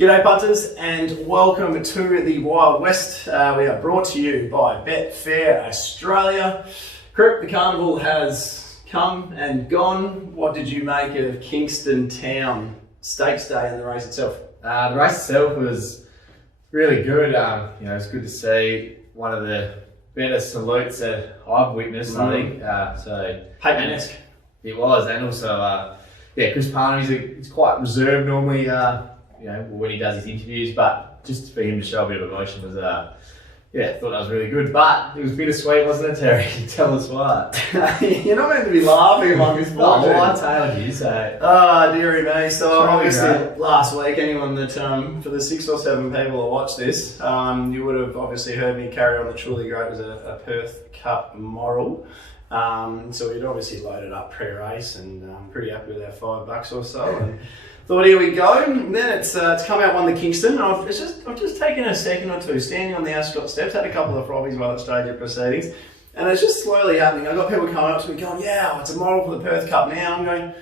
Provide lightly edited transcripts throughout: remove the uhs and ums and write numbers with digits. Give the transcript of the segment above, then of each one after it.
G'day punters and welcome to the Wild West. We are brought to you by Betfair Australia. Crip, the carnival has come and gone. What did you make of Kingston Town Stakes Day and the race itself? The race itself was really good. It's good to see one of the better salutes that I've witnessed, I think. Payton-esque. It was, and also, Chris Parnham, he's quite reserved normally, when he does his interviews, but just for him to show a bit of emotion was, I thought that was really good. But it was bittersweet, wasn't it, Terry? Tell us why. You're not meant to be laughing among this sport. I told you, so. Oh, dearie me. So obviously last week, anyone that, for the 6 or 7 people that watched this, you would have obviously heard me carry on the truly great was a Perth Cup moral. So we'd obviously loaded up pre-race and pretty happy with our $5 or so. And thought, here we go. And then it's come out, won the Kingston. And I've just taken a second or two standing on the Ascot steps, had a couple of frothies while it stayed at proceedings, and it's just slowly happening. I've got people coming up to me going, it's a model for the Perth Cup now. I'm going,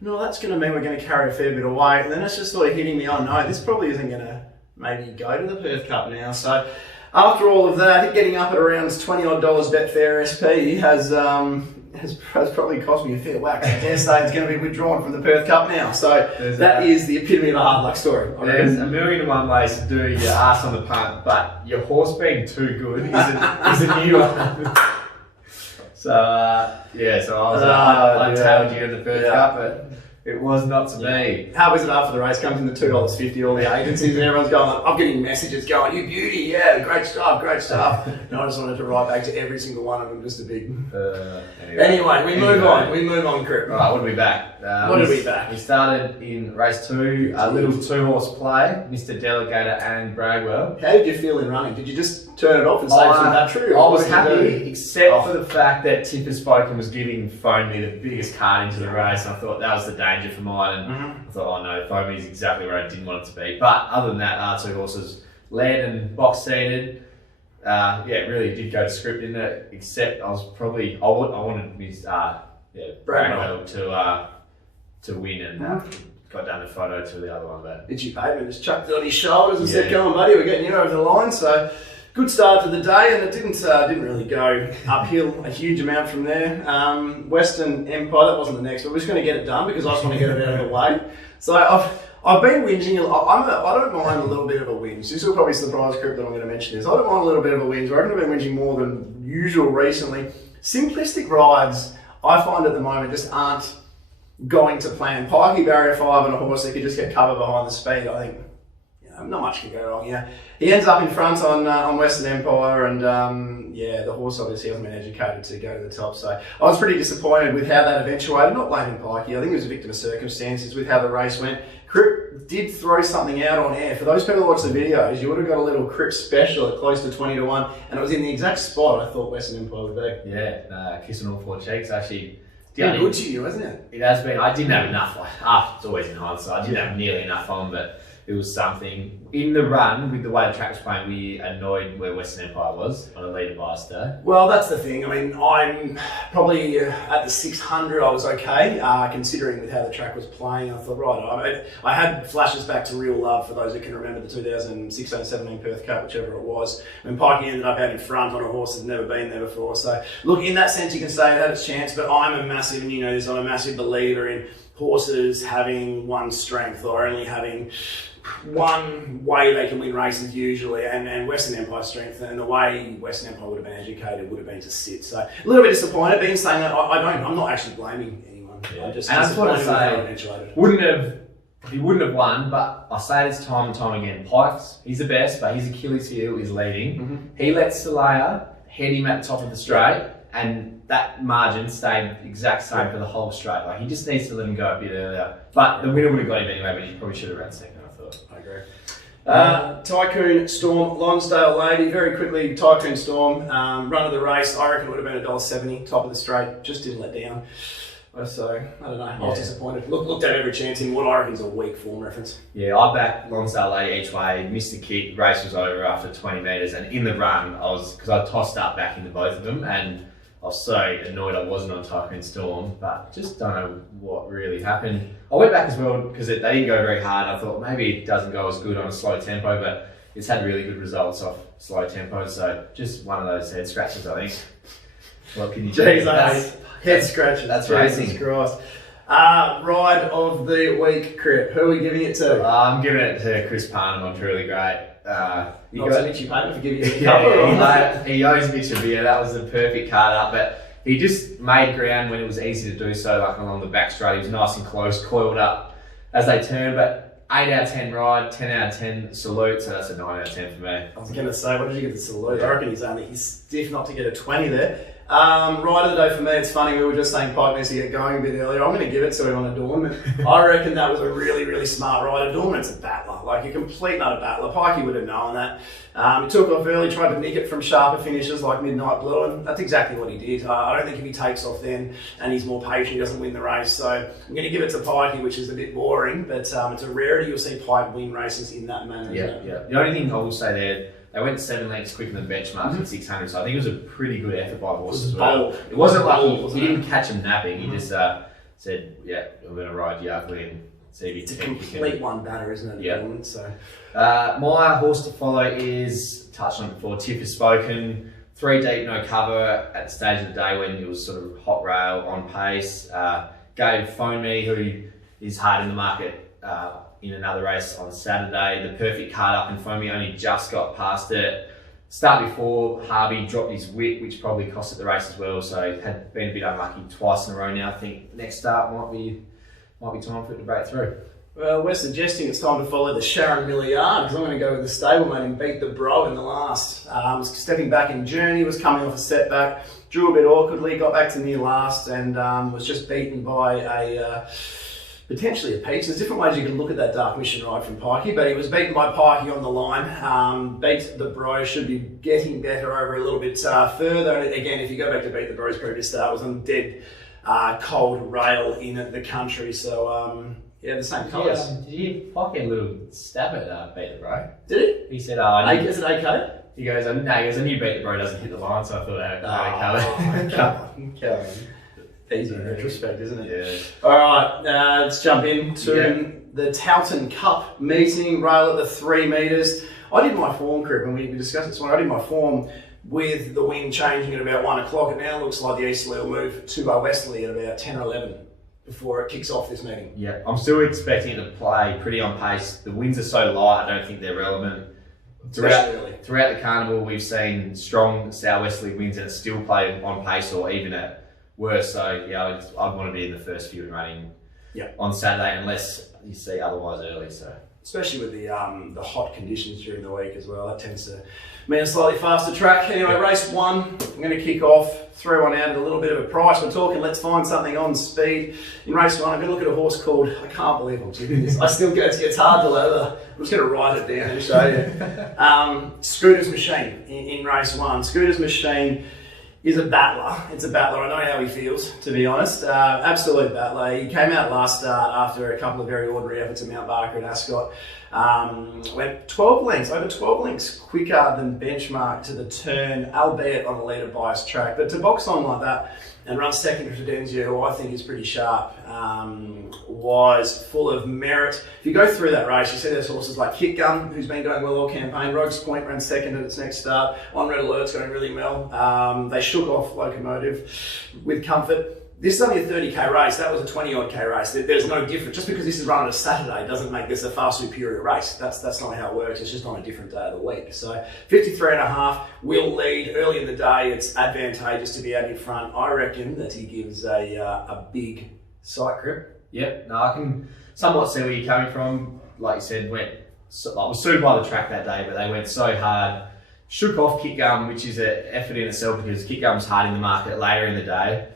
no, that's going to mean we're going to carry a fair bit of weight. And then it's just sort of hitting me, no, this probably isn't going to maybe go to the Perth Cup now. So after all of that, getting up at around $20 odd Betfair SP has probably cost me a fair whack. I dare say it's going to be withdrawn from the Perth Cup now. So that is the epitome of a hard luck story. There's a million and one ways to do your ass on the punt, but your horse being too good is a new one. So I tailed you in the Perth Cup, but it was not to be. How was it after the race? Comes in the $2.50, all the agencies and everyone's going, I'm getting messages going, you beauty, great stuff. And I just wanted to write back to every single one of them, just a big... Anyway, we move on, Crip. Right, what did we back? We started in race 2, a little 2-horse play, Mr. Delegator and Bragwell. How did you feel in running? Did you just turn it off and save some battery? I was happy, except for the fact that Tipper Spoken was giving Foamy the biggest card into the race, and I thought that was the danger for mine, and I thought, Foamy is exactly where I didn't want it to be. But other than that, our 2 horses led and box seated. It really did go to script in it, except I wanted Miss Bragwell to win, and got down the photo to the other one. But Itchy Pavement just chucked it on his shoulders and said, "Come on, buddy, we're getting you over the line." So good start to the day, and it didn't really go uphill a huge amount from there. Western Empire, that wasn't the next, but we're just going to get it done because I just want to get it out of the way. So I've been whinging. I don't mind a little bit of a whinge. This will probably surprise Crip that I'm going to mention this. I don't mind a little bit of a whinge. I reckon I've been whinging more than usual recently. Simplistic rides, I find at the moment, just aren't going to plan. Pikey barrier 5 and a horse that could just get covered behind the speed, I think, not much can go wrong. He ends up in front on Western Empire, and the horse obviously hasn't been educated to go to the top. So I was pretty disappointed with how that eventuated. Not blaming Pikey, I think it was a victim of circumstances with how the race went. Crip did throw something out on air. For those people who watch the videos, you would have got a little Crip special at close to 20 to 1, and it was in the exact spot I thought Western Empire would be. Kissing all 4 cheeks, actually. Been good to you, hasn't it? It has been. I didn't have enough. It's always in hindsight. I didn't have nearly enough on, but it was something. In the run, with the way the track was playing, we annoyed where Western Empire was on a leader bias day. Well, that's the thing. I mean, I'm probably at the 600, I was okay, considering with how the track was playing. I thought, I had flashes back to real love for those who can remember the 2016-17 Perth Cup, whichever it was, when Pikey ended up out in front on a horse that's never been there before. So, look, in that sense, you can say it had its chance, but I'm a massive, and you know this, I'm a massive believer in horses having one strength or only having one way they can win races usually, and Western Empire's strength and the way Western Empire would have been educated would have been to sit. So a little bit disappointed, but in saying that, I'm not actually blaming anyone. I'm just disappointed with how it eventuated. He wouldn't have won, but I say this time and time again, Pikes, he's the best, but his Achilles heel is leading. He lets Solaire head him at the top of the straight, and that margin stayed exact same for the whole straight. Like, he just needs to let him go a bit earlier. But the winner would have got him anyway, but he probably should have ran second, I thought. I agree. Tycoon Storm, Lonsdale Lady, very quickly, Tycoon Storm, run of the race, I reckon it would have been $1.70, top of the straight, just didn't let down. So, I don't know, I was disappointed. Looked at every chance in what I reckon is a weak form reference. Yeah, I backed Lonsdale Lady each way, missed the kick, race was over after 20 metres, and in the run, because I tossed up back into both of them, and was so annoyed I wasn't on Typhoon Storm, but just don't know what really happened. I went back as well because they didn't go very hard. I thought maybe it doesn't go as good on a slow tempo, but it's had really good results off slow tempo. So just one of those head scratches, I think. What can you do? Head scratches. That's Jesus racing. Christ. Ride of the week, Crip. Who are we giving it to? I'm giving it to Chris Parnham. I'm truly great. He got Mitchy Payment for giving you a cover. He owes Mitch a beer. That was the perfect card up, but he just made ground when it was easy to do so, like along the back straight. He was nice and close, coiled up as they turned, but 8 out of 10 ride, 10 out of 10 salute, so that's a 9 out of 10 for me. I was going to say, what did you give the salute? I reckon he's stiff not to get a 20 there. Ride of the day for me, it's funny, we were just saying Pike needs to get going a bit earlier. I'm going to give it to him on Adornment. I reckon that was a really, really smart ride. Adornment's a battler, like a complete nut battler. Pikey would have known that. He took off early, tried to nick it from sharper finishes like Midnight Blue, and that's exactly what he did. I don't think if he takes off then and he's more patient, he doesn't win the race. So I'm going to give it to Pikey, which is a bit boring, but it's a rarity. You'll see Pike win races in that manner. Yeah. The only thing I will say there, they went 7 lengths quicker than benchmarks at 600, so I think it was a pretty good effort by horse as well. It wasn't like he didn't catch him napping. He just said, "Yeah, I'm going to ride you ugly and see if you It's a complete one batter, isn't it? Yeah. So, my horse to follow is, touched on it before, Tiff Has Spoken. 3 deep, no cover at the stage of the day when it was sort of hot rail on pace. Gave Phone Me, who is hard in the market, in another race on Saturday. The perfect card up, and Phone Me only just got past it. Start before, Harvey dropped his whip, which probably cost it the race as well, so had been a bit unlucky twice in a row now. I think next start might be time for it to break through. Well, we're suggesting it's time to follow the Sharon Miller yard, because I'm going to go with the stablemate and beat the bro in the last. Stepping back in journey, was coming off a setback, drew a bit awkwardly, got back to near last, and was just beaten by potentially a peach. There's different ways you can look at that Dark Mission ride from Pikey, but he was beaten by Pikey on the line. Beat the bro, should be getting better over a little bit further. And again, if you go back to beat the bro's previous start, was on dead cold rail in the country. So the same colours. Did he fucking little stab at Beat the Bro? Did He said, is it AK? He goes, I knew Beat the Bro doesn't hit the line, so I thought, Come on. Easy in retrospect, isn't it? Yeah. All right, let's jump into the Towton Cup meeting. Rail at the 3 metres. I did my form, Crip, and we discussed this one. I did my form with the wind changing at about 1 o'clock. It now looks like the easterly will move to westerly at about 10 or 11 before it kicks off this meeting. Yeah, I'm still expecting it to play pretty on pace. The winds are so light, I don't think they're relevant. Throughout the carnival, we've seen strong southwesterly winds and it still play on pace or even at worse. So yeah, I'd want to be in the first few and running on Saturday unless you see otherwise early. So especially with the hot conditions during the week as well, that tends to mean a slightly faster track. Anyway, race 1, I'm going to kick off, throw one out at a little bit of a price. We're talking, let's find something on speed. In race 1, I'm going to look at a horse called, I can't believe I'm doing this. I still get it's hard to leather. I'm just going to write it down and show you. Scooter's Machine in race 1. Scooter's Machine is a battler. It's a battler. I know how he feels, to be honest. Absolute battler. He came out last start after a couple of very ordinary efforts at Mount Barker and Ascot. Went 12 lengths, over 12 lengths quicker than benchmark to the turn, albeit on a leader bias track. But to box on like that and run second to Fidenzio, who I think is pretty sharp, was full of merit. If you go through that race, you see there's horses like Kit Gun, who's been going well all campaign. Rogue's Point ran second at its next start. On Red Alert's going really well. They shook off Locomotive with comfort. This is only a 30k race. That was a 20-odd k race. There's no difference. Just because this is run on a Saturday doesn't make this a far superior race. That's not how it works. It's just on a different day of the week. So 53.5 will lead early in the day. It's advantageous to be out in front. I reckon that he gives a big sight grip. Yep. No, I can somewhat see where you're coming from. Like you said, was suited by the track that day, but they went so hard. Shook off Kit Gum, which is an effort in itself because Kit Gum's hard in the market later in the day.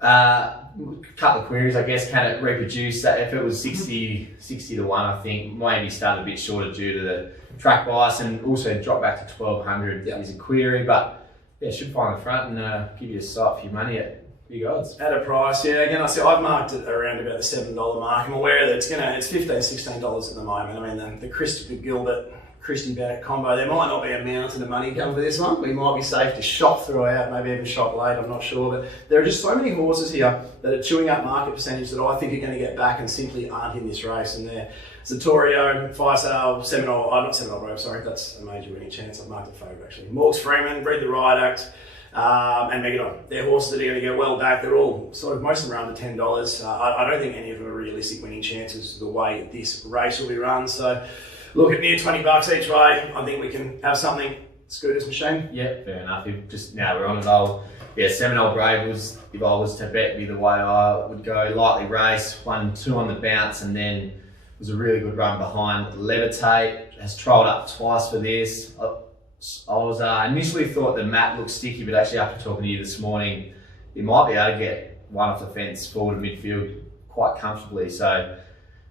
Couple of queries, I guess. Can it reproduce that effort? Was 60 to 1, I think. Maybe started a bit shorter due to the track bias and also dropped back to 1200 is a query, but yeah, should find the front and give you a sight for your money at big odds. At a price, again, I've marked it around about the $7 mark. I'm aware that it's $15, $16 at the moment. I mean, the Christopher Gilbert Christie Bennett combo. There might not be a mountain of money come for this one. We might be safe to shop throughout, maybe even shop late, I'm not sure. But there are just so many horses here that are chewing up market percentage that I think are going to get back and simply aren't in this race. And they're Satorio, Firesale, Seminole, not Seminole Grove, sorry, that's a major winning chance. I've marked the favourite actually. Morgs Freeman, Breed the Riot Act, and Megadon. They're horses that are going to get well back. They're all sort of, most of them are under $10. I don't think any of them are realistic winning chances the way this race will be run. So look at near $20 each way. I think we can have something. Scooter's Machine. Yeah, fair enough. Just now we're on it. Seminole Grave was, if I was to bet me the way I would go, lightly race, 1-2 on the bounce, and then was a really good run behind. Levitate has trialled up twice for this. I was initially thought the mat looked sticky, but actually after talking to you this morning, he might be able to get one off the fence forward to midfield quite comfortably. So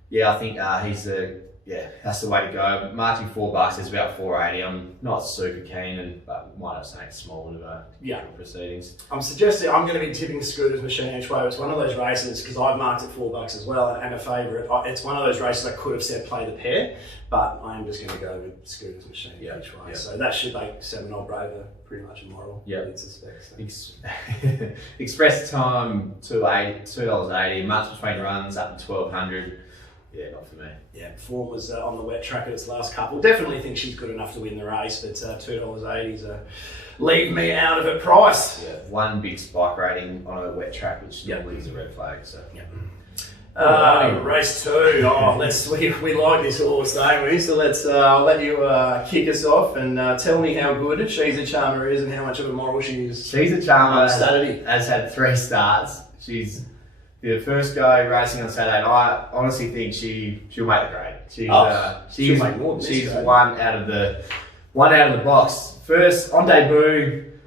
yeah, I think that's the way to go. Marking $4 is about $4.80. I'm not super keen, but might have something small in proceedings. I'm suggesting I'm going to be tipping Scooter's Machine each way. It's one of those races, because I've marked it $4 as well, and a favourite. It's one of those races I could have said play the pair, but I am just going to go with Scooter's Machine each way. Yeah. So that should make Seminole Brave pretty much immoral. Yeah, you'd suspect. So. Express time $2.80. Marks between runs up to 1200. Yeah, not for me. Yeah, form was on the wet track at its last couple. Definitely think she's good enough to win the race, but $2.80 is leave me out of it price. Yeah, one big spike rating on a wet track, which normally is a red flag. So race 2. We like this horse, don't we? So let's I'll let you kick us off and tell me how good She's a Charmer is and how much of a moral she is. She's a Charmer has had 3 starts. She's the first go racing on Saturday, and I honestly think she'll make the grade. She'll make more than this. She's one out of the box. First on debut,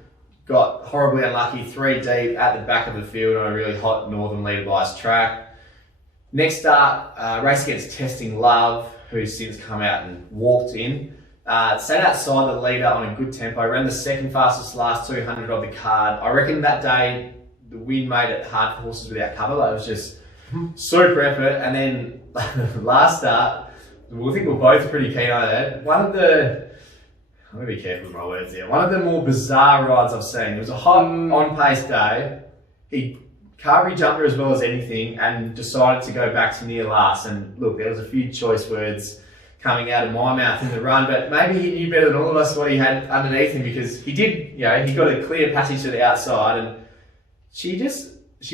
got horribly unlucky, 3 deep at the back of the field on a really hot northern leader bias track. Next start, race against Testing Love, who's since come out and walked in. Sat outside the leader on a good tempo, ran the second fastest last 200 of the card. I reckon that day the wind made it hard for horses without cover. It was just super effort. And then last start, I think we're both pretty keen on it. I'm going to be careful with my words here. One of the more bizarre rides I've seen. It was a hot, on-pace day. He Carberry jumped her as well as anything and decided to go back to near last. And look, there was a few choice words coming out of my mouth in the run, but maybe he knew better than all of us what he had underneath him, because he did, he got a clear passage to the outside, and she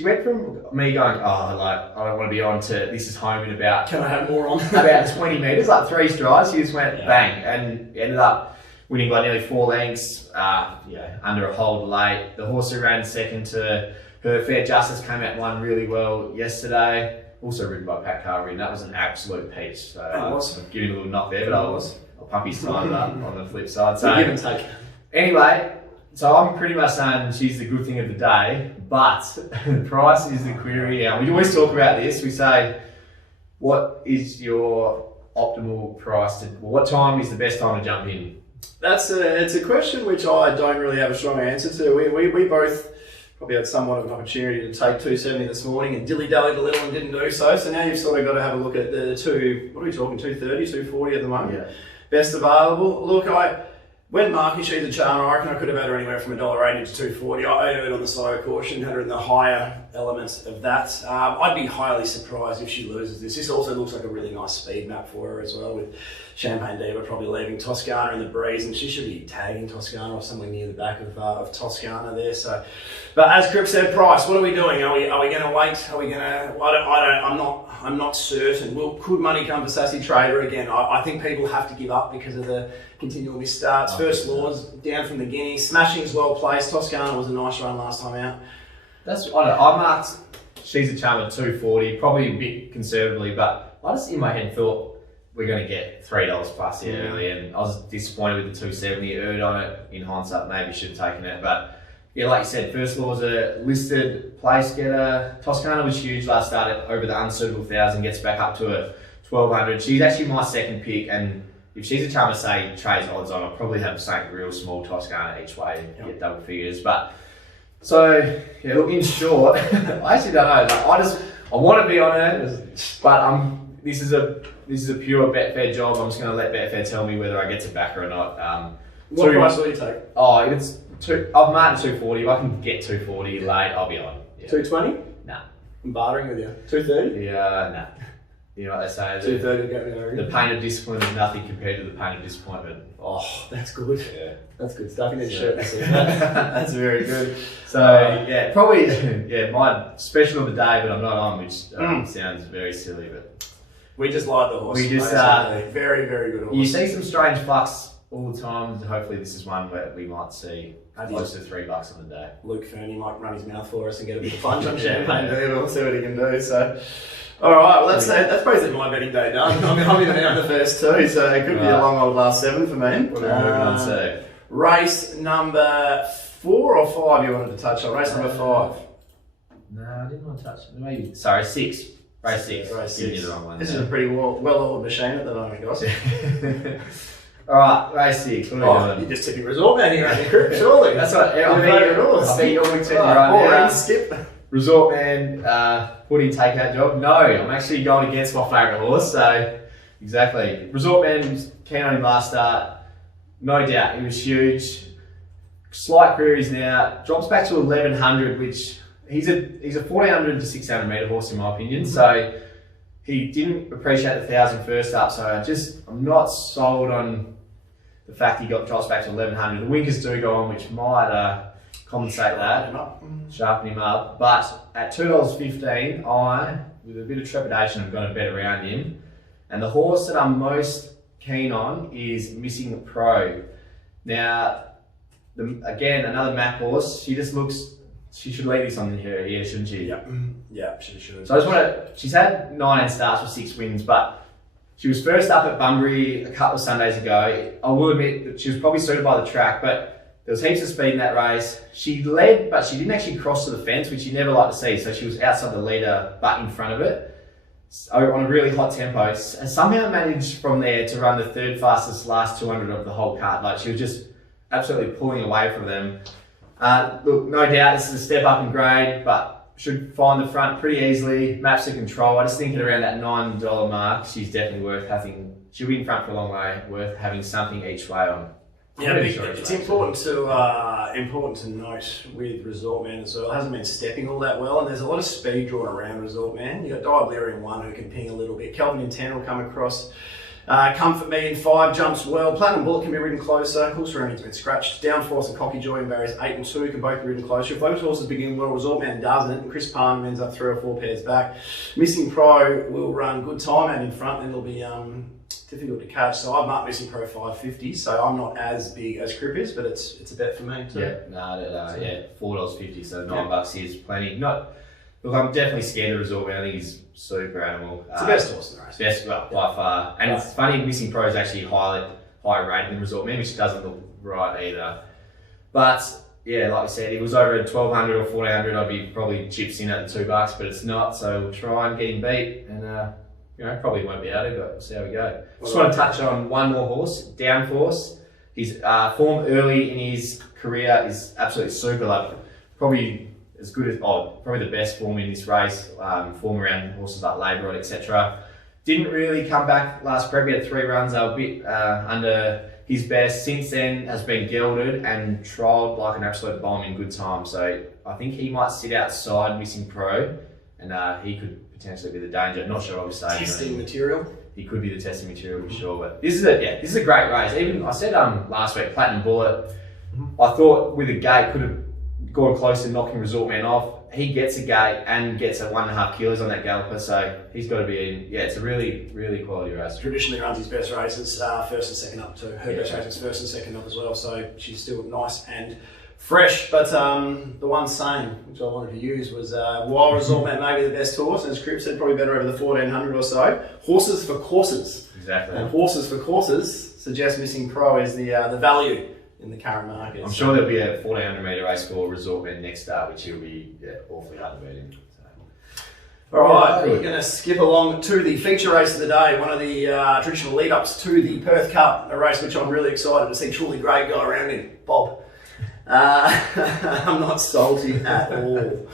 went from me going, I don't want to be on, to this is home in about... Can I have more on? about 20 metres, like 3 strides. She just went bang, and ended up winning by nearly 4 lengths, under a hold late. The horse who ran second to her, Fair Justice, came out and won really well yesterday. Also ridden by Pat Carberry, and that was an absolute peach. So I'm giving a little knock there, but I'll pump his time up on the flip side. So give and take. Anyway, so I'm pretty much saying she's the good thing of the day, but the price is the query. We always talk about this. We say, what is your optimal price? What time is the best time to jump in? It's a question which I don't really have a strong answer to. We both probably had somewhat of an opportunity to take 270 this morning and dilly-dallied a little and didn't do so. So now you've sort of got to have a look at the two, what are we talking, 230, 240 at the moment? Yeah. Best available. Look, when marking She's a Charmer, I reckon I could have had her anywhere from $1.80 to $2.40. I erred on the side of caution, had her in the higher elements of that. I'd be highly surprised if she loses this. This also looks like a really nice speed map for her as well, with Champagne Diva probably leaving Toscana in the breeze, and she should be tagging Toscana or somewhere near the back of Toscana there. So, but as Crip said, price. What are we doing? Are we going to wait? Are we going to? I'm not certain. Could money come for Sassy Trader again? I think people have to give up because of the continual misstarts. First Laws down from the Guineas. Smashing's well placed. Toscana was a nice run last time out. I marked She's a Charmer 240, probably a bit conservatively, but I just in my head thought we're going to get $3 plus here early, and I was disappointed with the 270. Erred on it in hindsight, maybe should have taken it, but like you said, First Law's a listed place getter. Toscana was huge last start over the unsuitable 1,000, gets back up to a 1,200. She's actually my second pick, and if She's a Charmer, say, trades odds on, I'll probably have something real small Toscana each way and get double figures. But so, look, in short, I actually don't know. I want to be on her, but I'm this is a pure Betfair job. I'm just going to let Betfair tell me whether I get to back her or not. What price will you take? Oh, it's I've marked 240. If I can get 240 late, I'll be on. Yeah. 220? Nah. I'm bartering with you. 230? Yeah, nah. You know what they say? 230 get me. The pain of discipline is nothing compared to the pain of disappointment. Oh, that's good. Yeah. That's good stuff. You need a shirt. That's very good. So yeah, probably my special of the day, but I'm not on, which sounds very silly, but we just like the horse. We just very, very good horse. You see some strange bucks all the time. Hopefully, this is one where we might see close to $3 on the day. Luke Fernie might run his mouth for us and get a bit of plunge on champagne. We'll see what he can do. So. All right, well, that's basically my betting day done. I'm in and out the first two, so it could be a long old last 7 for me. What are we moving on to? Race number 4 or 5 you wanted to touch on? Race number 5. No, I didn't want to touch it. Maybe. Sorry, 6. Race 6. Race 6. You the wrong one. This is a pretty well-oiled machine at the moment, guys. All right, race 6. What are we doing? You're just tipping resort man here, surely. That's right. I bet you're going to right now. Skip. Resort man, putting takeout job. No, I'm actually going against my favourite horse. So, exactly. Resort man was keen on him last start. No doubt, he was huge. Slight queries now. Drops back to 1100, which he's a 1400 to 600 metre horse in my opinion. So he didn't appreciate the 1000 first up. So I'm not sold on the fact he drops back to 1100. The winkers do go on, which might compensate that, sharpen him up. But at $2.15, I, with a bit of trepidation, I'm going to bet around him. And the horse that I'm most keen on is Missing Pro. Now, again, another map horse. She should lead this on here, shouldn't she? Yeah, she should. So I just want to, she's had 19 starts with 6 wins, but she was first up at Bunbury a couple of Sundays ago. I will admit that she was probably suited by the track, but there was heaps of speed in that race. She led, but she didn't actually cross to the fence, which you never like to see. So she was outside the leader, but in front of it. So on a really hot tempo. And somehow managed from there to run the 3rd fastest last 200 of the whole card. Like she was just absolutely pulling away from them. Look, no doubt this is a step up in grade, but should find the front pretty easily. Maps to control. I just think at around that $9 mark, she's definitely worth having. She'll be in front for a long way, worth having something each way on. Yeah, it's important to note with Resort Man as well. It hasn't been stepping all that well, and there's a lot of speed drawn around Resort Man. You've got Diableria in 1 who can ping a little bit. Kelvin in 10 will come across. Comfort Me in 5 jumps well. Platinum Bullet can be ridden closer. Cool Serenity's been scratched. Downforce and Cocky Joy in barriers 8 and 2 can both be ridden closer. If those horses begin well, Resort Man doesn't, and Chris Palm ends up 3 or 4 pairs back. Missing Pro will run good time and in front, and it'll be difficult to catch. So I've marked Missing Pro 550, so I'm not as big as Crip is, but it's a bet for me too. Yeah, $4.50, so $9 is plenty. Look, I'm definitely scared of Resort Man. I think he's super animal. It's the best horse in the race. Best, by far. And it's funny, Missing Pro is actually higher rated than Resort Man, which doesn't look right either. But yeah, like I said, it was over at 1200 or 1400, I'd be probably chips in at the $2, but it's not. So we'll try and get him beat, and probably won't be able to, but we'll see how we go. Just want to touch on one more horse, Downforce. His form early in his career is absolutely super. Like probably as good as, probably the best form in this race. Form around horses like Labour, etc. Didn't really come back last prep. He had 3 runs. They were a bit under his best. Since then, has been gelded and trialled like an absolute bomb in good time. So I think he might sit outside Missing Pro, and he could potentially be the danger. Not sure, obviously. Testing material. He could be the testing material for sure. But this is a great race. Even I said last week, Platinum Bullet. I thought with a gate could have gone close to knocking Resort Man off. He gets a gate and gets a 1.5 kilos on that galloper, so he's got to be in. Yeah, it's a really, really quality race. Traditionally runs his best races first and second up too. Her best races first and second up as well, so she's still nice and fresh. But the one saying which I wanted to use was while Resort Man may be the best horse, and as Crip said, probably better over the 1400 or so. Horses for courses. Exactly. And horses for courses suggest Missing Pro is the value in the current market. I'm sure there'll be a 1400 metre race for Resort Man next start, which he'll be awfully hard to beat him. All right, we're going to skip along to the feature race of the day, one of the traditional lead-ups to the Perth Cup, a race which I'm really excited to see Truly Great go around in. Bob. I'm not salty at all.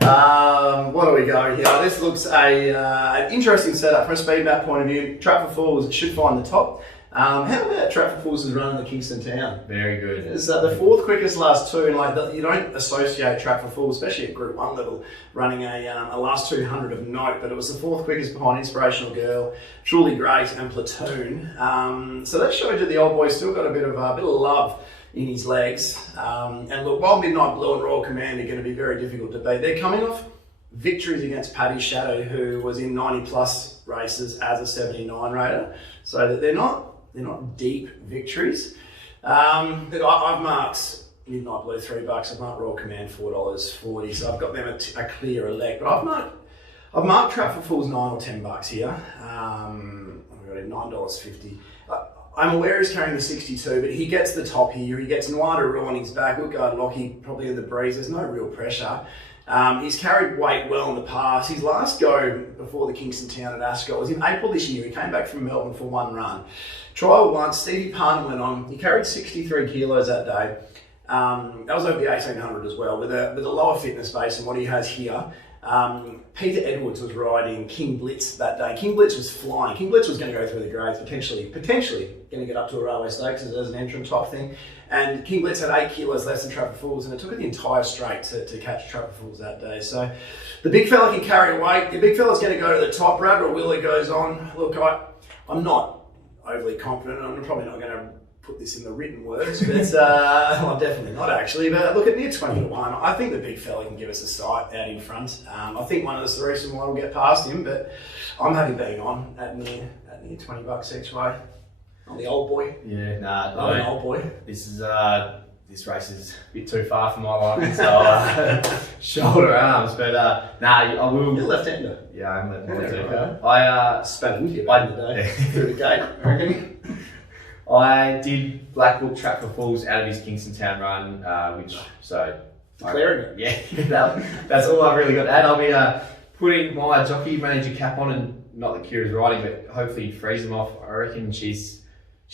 What do we go here? This looks an interesting setup from a speed map point of view. Trapper Falls should find the top. How about Trapper Falls' run in the Kingston Town? Very good. It's the fourth quickest last two, and you don't associate Trapper Falls, especially at Group 1 level, running a last 200 of note, but it was the fourth quickest behind Inspirational Girl, Truly Great, and Platoon. So that shows you the old boy's still got a bit of love in his legs. And look, while Midnight Blue and Royal Command are going to be very difficult to beat, they're coming off victories against Paddy Shadow, who was in 90 plus races as a 79 rater. So that they're not deep victories. I've marked Midnight Blue $3. I've marked Royal Command $4.40. So I've got them a clear elect. But I've marked Trapper Falls $9 or $10 here. I've got it $9.50. I'm aware he's carrying the 62, but he gets the top here. He gets Noir de Roux on his back. Good guard Lockie probably in the breeze. There's no real pressure. He's carried weight well in the past. His last go before the Kingston Town at Ascot was in April this year. He came back from Melbourne for one run. Trial once, Stevie Parn went on. He carried 63 kilos that day. That was over the 1800 as well, with a lower fitness base than what he has here. Peter Edwards was riding King Blitz that day. King Blitz was flying. King Blitz was going to go through the grades, potentially going to get up to a railway stakes as an entrant type thing. And King Blitz had 8 kilos less than Trapper Falls, and it took it the entire straight to catch Trapper Falls that day. So the big fella can carry weight. The big fella's going to go to the top. Brad or Wheeler goes on. Look, I'm not overly confident. I'm probably not going to put this in the written words, but well, definitely not actually. But look, at near 20 to 1, I think the big fella can give us a sight out in front. I think one of the three will get past him, but I'm happy being on at near $20 each way. On the old boy. Yeah, I'm an old boy. This race is a bit too far for my liking, so shoulder arms. But I will. You're left-hander. Yeah, I'm left-hander. Okay. I spat into you back in the day through the gate. I reckon. I did Black Book Trapper Falls out of his Kingston Town run, Declaring it. Yeah, that's all I've really got to add. I'll be putting my jockey manager cap on, and not that Kira's riding, but hopefully freeze them off. I reckon she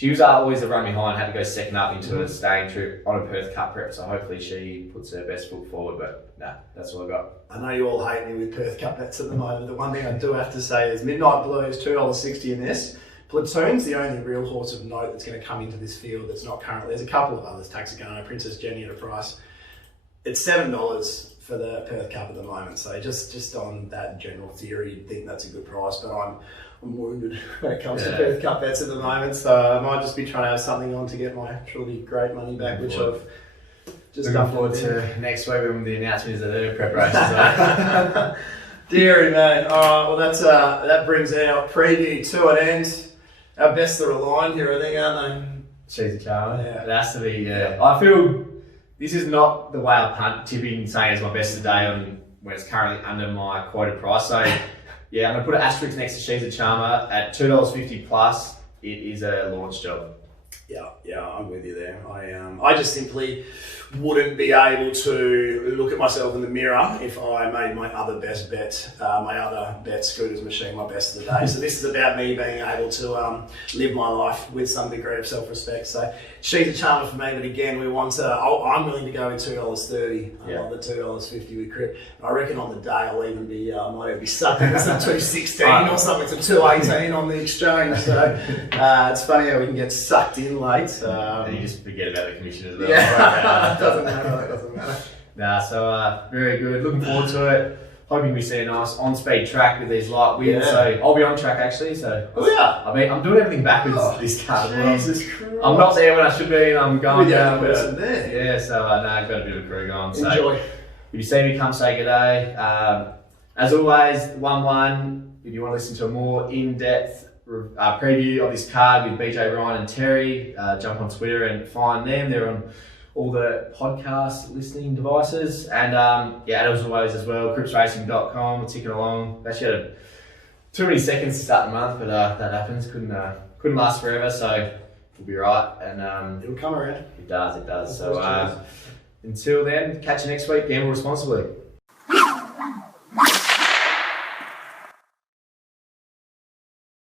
was always the run behind, had to go second up into a staying trip on a Perth Cup prep, so hopefully she puts her best foot forward, but that's all I got. I know you all hate me with Perth Cup bets at the moment. The one thing I do have to say is Midnight Blue is $2.60 in this. Platoon's the only real horse of note that's going to come into this field that's not currently. There's a couple of others, Taxicano, Princess Jenny at a price. It's $7 for the Perth Cup at the moment, so just on that general theory, you'd think that's a good price, but I'm wounded when it comes to Perth Cup bets at the moment, so I might just be trying to have something on to get my truly great money back, which I've just done forward to next week when the announcement is that they're preparations. Deary man. All right, well that brings our preview to an end. Our bests are aligned here, I think, aren't they? She's a charmer. Yeah. It has to be, yeah. I feel this is not the way I punt tipping, saying it's my best today when it's currently under my quoted price. So, yeah, I'm going to put an asterisk next to She's a Charmer at $2.50 plus. It is a launch job. Yeah, I'm with you there. I just simply wouldn't be able to look at myself in the mirror if I made my other best bet, my other bet, Scooter's Machine, my best of the day. So this is about me being able to live my life with some degree of self-respect. So She's a Charmer for me, but again, I'm willing to go with $2.30. I love the $2.50 with Crip. I reckon on the day I'll even be, I might even be sucked into some 216 or something to 218 on the exchange. So it's funny how we can get sucked in late. And you just forget about the commission as well. Yeah, doesn't matter. So very good. Looking forward to it. Hoping we see a nice on-speed track with these light winds. Yeah. So I'll be on track actually. So I'm doing everything backwards this card. Jesus Christ. I'm not there when I should be, and I'm going down. There. Yeah. So I've got a bit of a crew going. So enjoy. If you see me, come say good day. As always, 1-1. If you want to listen to a more in-depth preview of this card with BJ, Ryan and Terry, jump on Twitter and find them. They're on all the podcast listening devices. And as always as well, cripsracing.com, we're ticking along. Actually had too many seconds to start the month, but that happens. Couldn't last forever, so we'll be right. And it'll come around. It does. So until then, catch you next week. Gamble responsibly.